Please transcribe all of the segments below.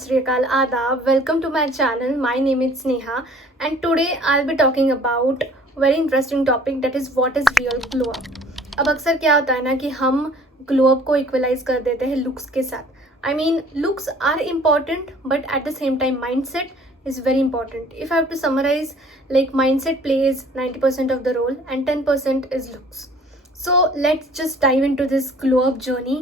Sri Akal, Adab. Welcome to my channel. My name is Sneha, and today I'll be talking about very interesting topic, that is what is real glow up. अब अक्सर क्या होता है ना कि हम glow up को equalise कर देते हैं लुक्स के साथ. I mean looks are important but at the same time mindset is very important. If I have to summarize, like mindset plays 90% of the role and 10% is looks. So let's just dive into this glow up journey.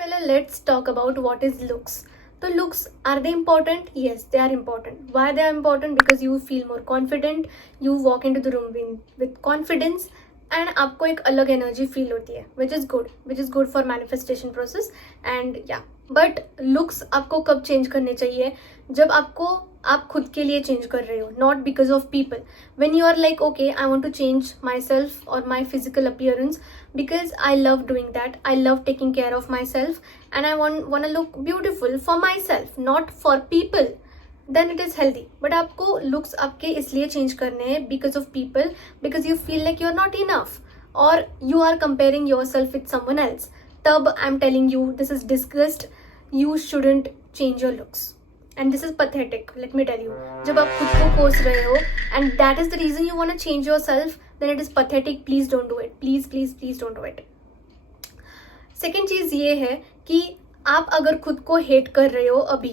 पहले let's talk about what is looks. So looks, are they important? Yes, they are important. Why they are important? Because you feel more confident, you walk into the room with confidence and आपको एक अलग energy feel होती है, which is good for manifestation process. And yeah, but looks आपको कब change करने चाहिए? जब आप खुद के लिए चेंज कर रहे हो, not because of people. When you are like okay I want to change myself और my physical appearance because I love doing that, I love taking care of myself and I want look beautiful for myself, not for people, then it is healthy. But आपको looks आपके इसलिए change करने हैं because of people, because you feel like you are not enough और you are comparing yourself with someone else. तब I am telling you this is disgust, you shouldn't change your looks. And this is pathetic, let me tell you. जब आप खुद को कोस रहे हो and that is the reason you want to change yourself, then it is pathetic. Please don't do it. Please don't do it. Second चीज़ ये है कि आप अगर खुद को hate कर रहे हो अभी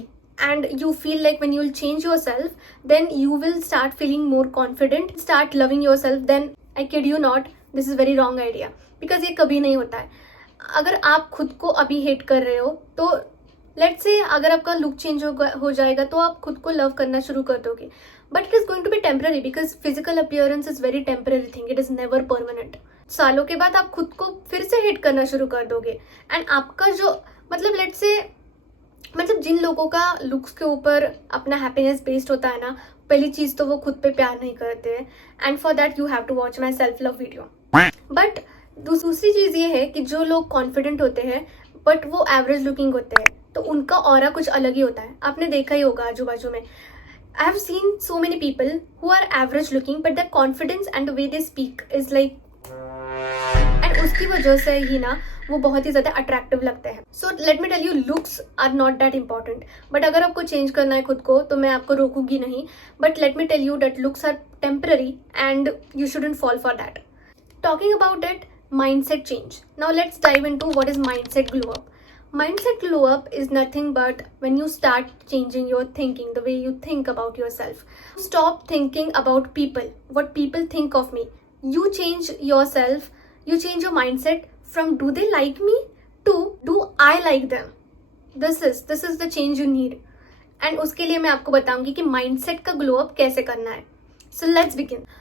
and you feel like when you will change yourself, then you will start feeling more confident, start loving yourself, then I kid you not, this is very wrong idea. Because ये कभी नहीं होता है. अगर आप खुद को अभी hate कर रहे हो तो लेट्स से अगर आपका लुक चेंज हो जाएगा तो आप खुद को लव करना शुरू कर दोगे. But it is going to be temporary because physical appearance is very temporary thing, it is never permanent. सालों के बाद आप खुद को फिर से हिट करना शुरू कर दोगे एंड आपका जो लेट्स से जिन लोगों का लुक्स के ऊपर अपना हैप्पीनेस बेस्ड होता है ना, पहली चीज तो वो खुद पे प्यार नहीं करते हैं and for that you have to watch my self love video. But दूसरी चीज ये है कि जो लोग कॉन्फिडेंट होते हैं बट वो एवरेज लुकिंग होते हैं तो उनका ऑरा कुछ अलग ही होता है. आपने देखा ही होगा आजू बाजू में. I have seen so many people who are average looking but the confidence and the way they speak is like, and उसकी वजह से ही ना वो बहुत ही ज्यादा अट्रैक्टिव लगते हैं. So let me tell you, looks are not that important. But अगर आपको चेंज करना है खुद को तो मैं आपको रोकूंगी नहीं. But let me tell you that looks are temporary and you shouldn't fall for that. Talking about it, mindset change. Now let's dive into what is mindset glow up. Mindset glow up is nothing but when you start changing your thinking, the way you think about yourself. Stop thinking about people, what people think of me. You change yourself, you change your mindset from do they like me to do I like them. This is the change you need. And उसके लिए मैं आपको बताऊंगी कि mindset का glow up कैसे करना है. So let's begin.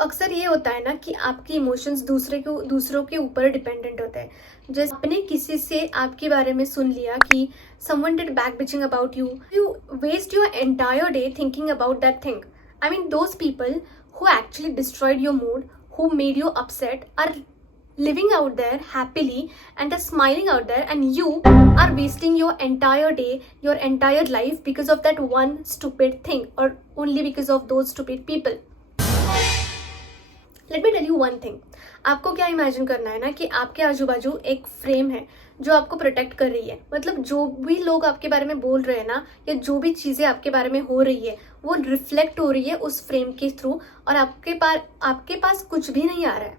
अक्सर ये होता है ना कि आपके इमोशंस दूसरों के ऊपर डिपेंडेंट होते हैं. जैसे आपने किसी से आपके बारे में सुन लिया कि someone did back bitching about you, you waste your entire day thinking about that thing. I mean those people who actually destroyed your mood, who made you upset, are living out there happily and are smiling out there, and you are wasting your entire day, your entire life because of that one stupid thing or only because of those stupid people. Let me tell you one thing. आपको क्या imagine करना है ना कि आपके आजू बाजू एक फ्रेम है जो आपको प्रोटेक्ट कर रही है. जो भी लोग आपके बारे में बोल रहे हैं ना, या जो भी चीज़ें आपके बारे में हो रही है वो रिफ्लेक्ट हो रही है उस फ्रेम के थ्रू, और आपके पास कुछ भी नहीं आ रहा है.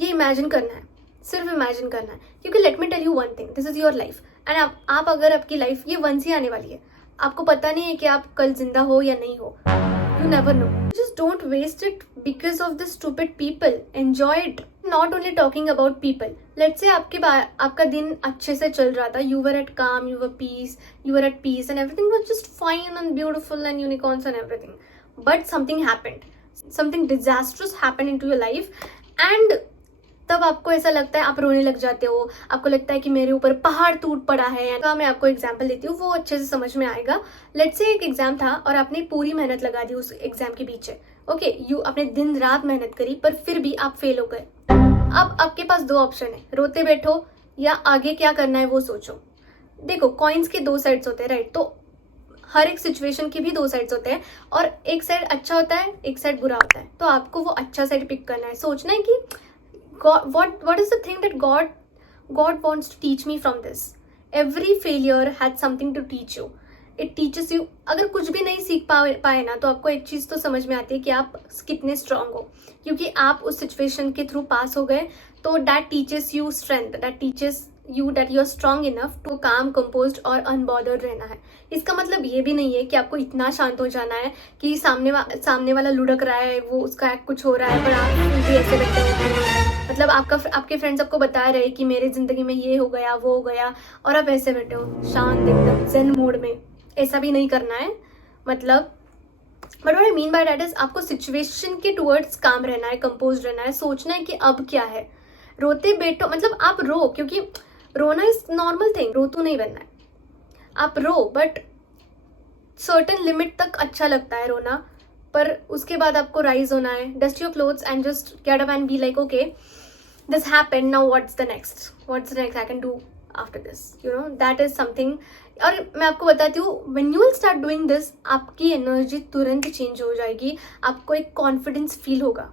ये इमेजिन करना है, सिर्फ इमेजिन करना है. क्योंकि let me tell you one thing, this is your life and आप अगर आपकी लाइफ ये वंस ही आने वाली है, आपको पता नहीं है कि आप कल जिंदा हो या नहीं हो. You never know. Just don't waste it because of the stupid people. Enjoy it. Not only talking about people. Let's say आपका दिन अच्छे से चल रहा था. You were at calm, you were at peace and everything was just fine and beautiful and unicorns and everything. But something happened. Something disastrous happened into your life and तब आपको ऐसा लगता है, आप रोने लग जाते हो. आपको लगता है कि मेरे ऊपर पहाड़ टूट पड़ा है. मैं आपको एग्जाम्पल देती हूँ, वो अच्छे से समझ में आएगा. लेट्स से एक एग्जाम था और आपने पूरी मेहनत लगा दी उस एग्जाम के पीछे. ओके, आपने दिन रात मेहनत करी पर फिर भी आप फेल हो गए. अब आपके पास दो ऑप्शन है, रोते बैठो या आगे क्या करना है वो सोचो. देखो, कॉइन्स के दो साइड्स होते हैं, राइट? तो हर एक सिचुएशन के भी दो साइड्स होते हैं और एक साइड अच्छा होता है, एक साइड बुरा होता है. तो आपको वो अच्छा साइड पिक करना है. सोचना है कि what is the thing that God wants to teach me from this. Every failure had something to teach you. It teaches you. अगर कुछ भी नहीं सीख पाए ना, तो आपको एक चीज़ तो समझ में आती है कि आप कितने स्ट्रांग हो, क्योंकि आप उस सिचुएशन के थ्रू पास हो गए। तो that teaches you strength, that teaches you that you are strong enough to calm, composed और अनबॉदर्ड रहना है। इसका मतलब ये भी नहीं है कि आपको इतना शांत हो जाना है कि सामने वाला लुढ़क रहा है, वो उसका एक्ट कुछ हो रहा है, पर आप फिर भी ऐसे बैठे हो। मतलब आपके फ्रेंड्स आपको बता रहे कि मेरी जिंदगी में ये हो गया, वो हो गया, और आप ऐसे बैठे हो शांत एकदम ज़ेन मोड में। ऐसा भी नहीं करना है। मतलब but what I mean by that is, आपको सिचुएशन के टुवर्ड्स काम रहना है, कंपोज रहना है, सोचना है कि अब क्या है। रोते बैठो, मतलब आप रो, क्योंकि रोना इज नॉर्मल थिंग, रोतू नहीं बनना है। आप रो, बट सर्टेन लिमिट तक अच्छा लगता है रोना, पर उसके बाद आपको राइज होना है। Dust your clothes and just get up and be like okay, this happened, now what's the next I can do after this, you know, that is something. और मैं आपको बताती हूँ, when you will start doing this, आपकी energy तुरंत change हो जाएगी, आपको एक कॉन्फिडेंस फील होगा।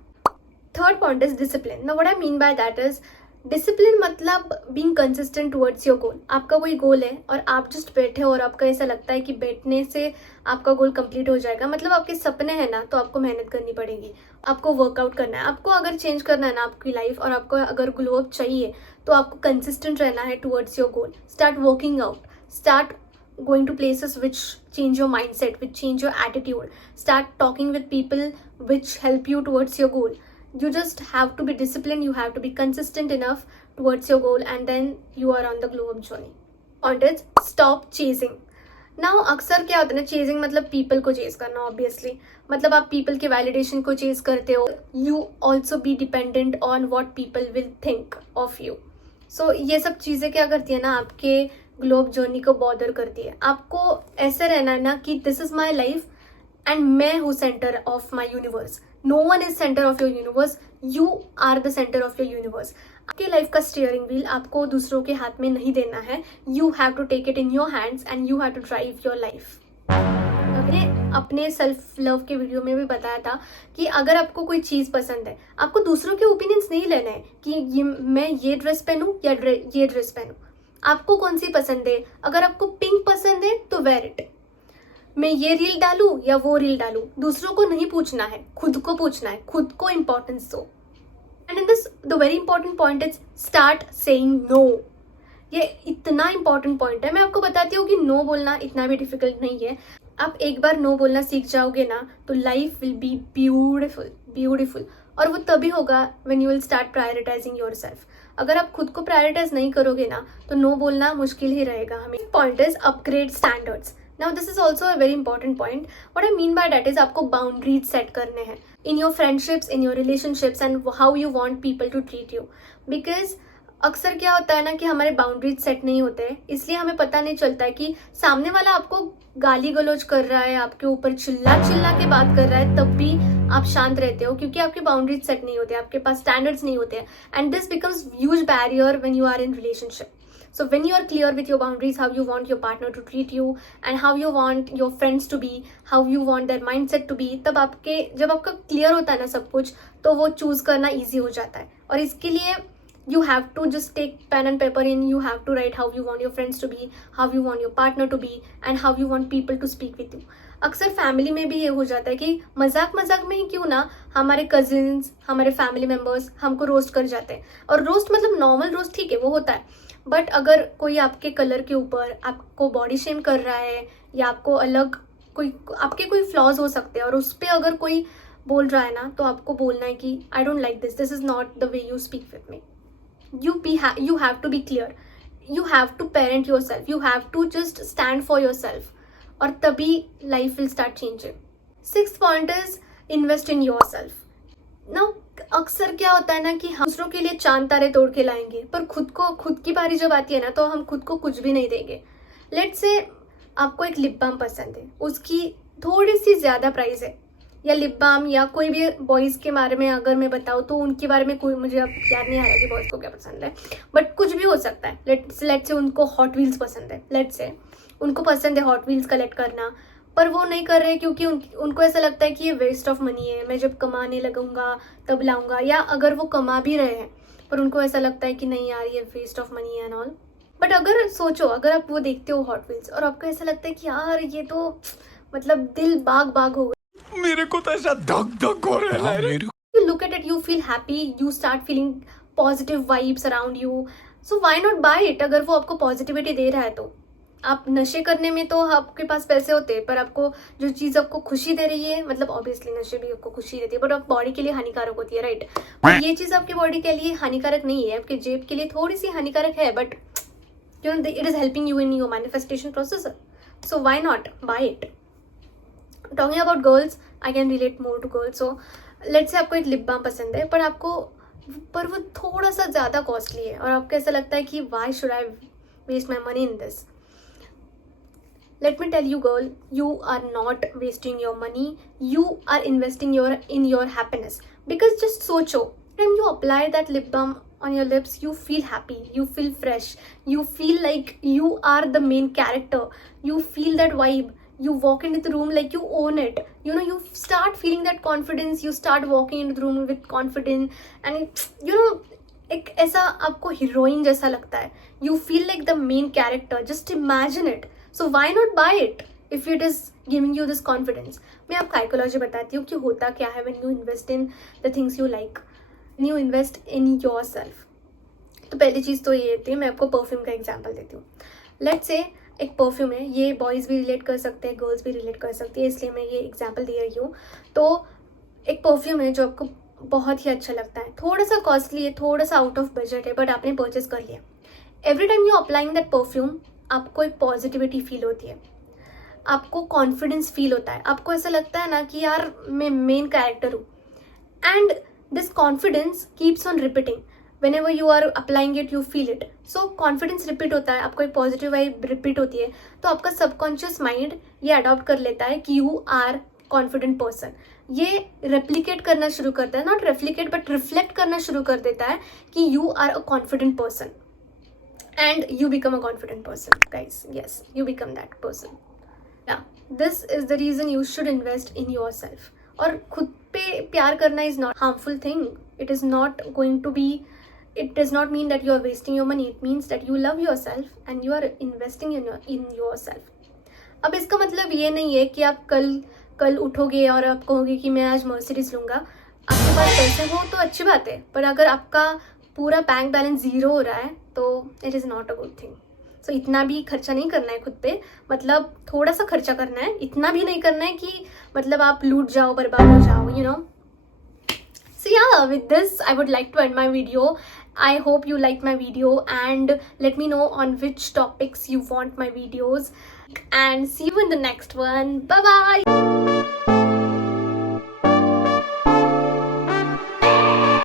Third point is discipline. Now what I mean by that is, discipline मतलब being consistent towards your goal. आपका कोई गोल है और आप जस्ट बैठे हो और आपका ऐसा लगता है कि बैठने से आपका गोल कंप्लीट हो जाएगा, मतलब आपके सपने हैं ना, तो आपको मेहनत करनी पड़ेगी, आपको वर्कआउट करना है। आपको अगर चेंज करना है ना आपकी लाइफ, और आपको अगर ग्लो अप चाहिए, तो आपको कंसिस्टेंट रहना है towards your goal. Start working out, start going to places which change your mindset, which change your attitude. Start talking with people which help you towards your goal. You just have to be disciplined, you have to be consistent enough towards your goal, and then you are on the glow up journey. Point is, stop chasing. Now अक्सर क्या होता है ना, chasing मतलब people को chase करना, obviously, मतलब आप पीपल के वैलिडेशन को चेज करते हो। You also be dependent on what people will think of you. So ये सब चीज़ें क्या करती है ना, आपके ग्लो अप जर्नी को बॉदर करती है। आपको ऐसे रहना है ना कि this is my life and मैं हूँ centre of my universe. No one is centre of your universe, you are the centre of your universe. आपकी लाइफ का स्टीयरिंग व्हील आपको दूसरों के हाथ में नहीं देना है। You have to take it in your hands and you have to drive your life. मैंने अपने सेल्फ लव के वीडियो में भी बताया था कि अगर आपको कोई चीज़ पसंद है, आपको दूसरों के ओपिनियंस नहीं लेने हैं कि मैं ये ड्रेस पहनूं या ये ड्रेस पहनूं। आपको कौन सी पसंद है? अगर आपको पिंक पसंद है तो वेयर इट। मैं ये रील डालूं या वो रील डालूं, दूसरों को नहीं पूछना है, खुद को पूछना है, खुद को इंपॉर्टेंस दो। And in this the very important point is start saying no. ये इतना इंपॉर्टेंट पॉइंट है। मैं आपको बताती हूँ कि नो बोलना इतना भी डिफिकल्ट नहीं है। आप एक बार नो बोलना सीख जाओगे ना, तो life will be beautiful beautiful. और वो तभी होगा when you will start prioritising yourself. अगर आप खुद को प्रायोरिटाइज नहीं करोगे ना, तो नो बोलना मुश्किल ही रहेगा हमें। Point is upgrade standards. Now this is also a very important point. What I mean by that is, आपको बाउंड्रीज सेट करने हैं in your friendships, in your relationships, and how you want people to treat you. Because अक्सर क्या होता है ना कि हमारे बाउंड्रीज सेट नहीं होते हैं, इसलिए हमें पता नहीं चलता है कि सामने वाला आपको गाली गलौज कर रहा है, आपके ऊपर चिल्ला चिल्ला के बात कर रहा है, तब भी आप शांत रहते हो, क्योंकि आपके बाउंड्रीज सेट नहीं होते, आपके पास स्टैंडर्ड्स नहीं होते हैं। And this becomes huge barrier when you are in relationship. So when you are clear with your boundaries, how you want your partner to treat you and how you want your friends to be, how you want their mindset to be, तब जब आपका clear होता है ना सब कुछ, तो वो चूज करना ईजी हो जाता है। और इसके लिए you have to just take pen and paper and you have to write how you want your friends to be, how you want your partner to be, and how you want people to speak with you. अक्सर family में भी ये हो जाता है कि मजाक मजाक में ही क्यों ना हमारे कजिन्स, हमारे फैमिली मेम्बर्स हमको रोस्ट कर जाते हैं। और रोस्ट मतलब नॉर्मल रोस्ट, ठीक है, वो होता है, बट अगर कोई आपके कलर के ऊपर आपको बॉडी शेम कर रहा है, या आपको अलग आपके कोई फ्लॉज हो सकते हैं, और उस पर अगर कोई बोल रहा है ना, तो आपको बोलना है कि I don't like this is not the way you speak with me. You have to be clear. You have to parent yourself. You have to just stand for yourself. और तभी life will start changing. Sixth point is invest in yourself. Now अक्सर क्या होता है ना कि हम दूसरों के लिए चांद तारे तोड़ के लाएंगे, पर खुद की बारी जब आती है ना, तो हम खुद को कुछ भी नहीं देंगे। लेट्स से आपको एक लिप बाम पसंद है, उसकी थोड़ी सी ज्यादा प्राइस है, या लिप बाम, या कोई भी बॉयज़ के बारे में अगर मैं बताऊँ तो उनके बारे में कोई मुझे अब याद नहीं आ रहा कि बॉयज़ को क्या पसंद है, बट कुछ भी हो सकता है। लेट्स से उनको हॉट व्हील्स पसंद है, लेट्स से उनको पसंद है हॉट व्हील्स कलेक्ट करना, पर वो नहीं कर रहे क्योंकि उनको ऐसा लगता है कि ये वेस्ट ऑफ मनी है, मैं जब कमाने लगूंगा तब लाऊंगा। या अगर वो कमा भी रहे हैं पर उनको ऐसा लगता है कि नहीं यार ये वेस्ट ऑफ मनी है एंड ऑल, बट अगर सोचो, अगर आप वो देखते हो हॉट व्हील्स और आपको ऐसा लगता है कि यार ये तो मतलब दिल बाग बाग हो गया, मेरे को तो ऐसा धक धक हो रहा है। you look at it, you feel happy, you start feeling positive vibes around you, so why not buy it? अगर वो आपको पॉजिटिविटी दे रहा है तो आप नशे करने में तो आपके पास पैसे होते हैं, पर आपको जो चीज़ आपको खुशी दे रही है, मतलब ऑब्वियसली नशे भी आपको खुशी देती है बट आप बॉडी के लिए हानिकारक होती है, राइट? और ये चीज़ आपकी बॉडी के लिए हानिकारक नहीं है, आपके जेब के लिए थोड़ी सी हानिकारक है, but you know it is helping you in your manifestation process, so why not buy it? Talking about girls, I can relate more to girls. So let's say आपको एक लिप बाम पसंद है, पर वो थोड़ा सा ज़्यादा कॉस्टली है और आपको ऐसा लगता है कि why should I waste my money in this. Let me tell you, girl, you are not wasting your money. You are investing in your happiness. Because just socho, when you apply that lip balm on your lips, you feel happy, you feel fresh, you feel like you are the main character. You feel that vibe. You walk into the room like you own it. You know, you start feeling that confidence. You start walking into the room with confidence, and you know, एक ऐसा आपको heroine जैसा लगता है. You feel like the main character. Just imagine it. So why not buy it if it is giving you this confidence? मैं आपको psychology बताती हूँ कि होता क्या है when you invest in the things you like, when you invest in yourself. तो पहली चीज़ तो ये थी, मैं आपको परफ्यूम का एग्जांपल देती हूँ. लेट्स से एक परफ्यूम है, ये बॉयज़ भी रिलेट कर सकते हैं, गर्ल्स भी रिलेट कर सकती है, इसलिए मैं ये एग्जांपल दे रही हूँ. तो एक परफ्यूम है जो आपको बहुत ही अच्छा लगता है, थोड़ा सा कॉस्टली है, थोड़ा सा आउट ऑफ बजट है, बट आपने परचेज कर लिया. Every time you applying that perfume, आपको एक पॉजिटिविटी फील होती है, आपको कॉन्फिडेंस फील होता है, आपको ऐसा लगता है ना कि यार मैं मेन कैरेक्टर हूँ. And this confidence keeps on repeating. Whenever you are applying it, you feel it. So confidence repeat होता है, आपको एक पॉजिटिव वाइब रिपीट होती है, तो आपका सबकॉन्शियस माइंड ये अडॉप्ट कर लेता है कि यू आर कॉन्फिडेंट पर्सन. ये रेप्लिकेट करना शुरू करता है, नॉट रेप्लिकेट बट रिफ्लेक्ट करना शुरू कर देता है कि you are a confident person. And you become a confident person, guys. Yes, you become that person. Yeah, this is the reason you should invest in yourself. और खुद पे प्यार करना is not harmful thing. It is not going to be, it does not mean that you are wasting your money. It means that you love yourself and you are investing in yourself. अब इसका मतलब ये नहीं है कि आप कल उठोगे और आप कहोगे कि मैं आज मर्सिडीज लूँगा. आपके पास पैसे हो तो अच्छी बात है, पर अगर आपका पूरा बैंक बैलेंस ज़ीरो हो रहा है तो it is not a good thing. So इतना भी खर्चा नहीं करना है खुद पे, मतलब थोड़ा सा खर्चा करना है, इतना भी नहीं करना है कि मतलब आप लूट जाओ, बर्बाद हो जाओ, you know. So yeah, with this I would like to end my video. I hope you liked my video and let me know on which topics you want my videos, and see you in the next one. Bye bye.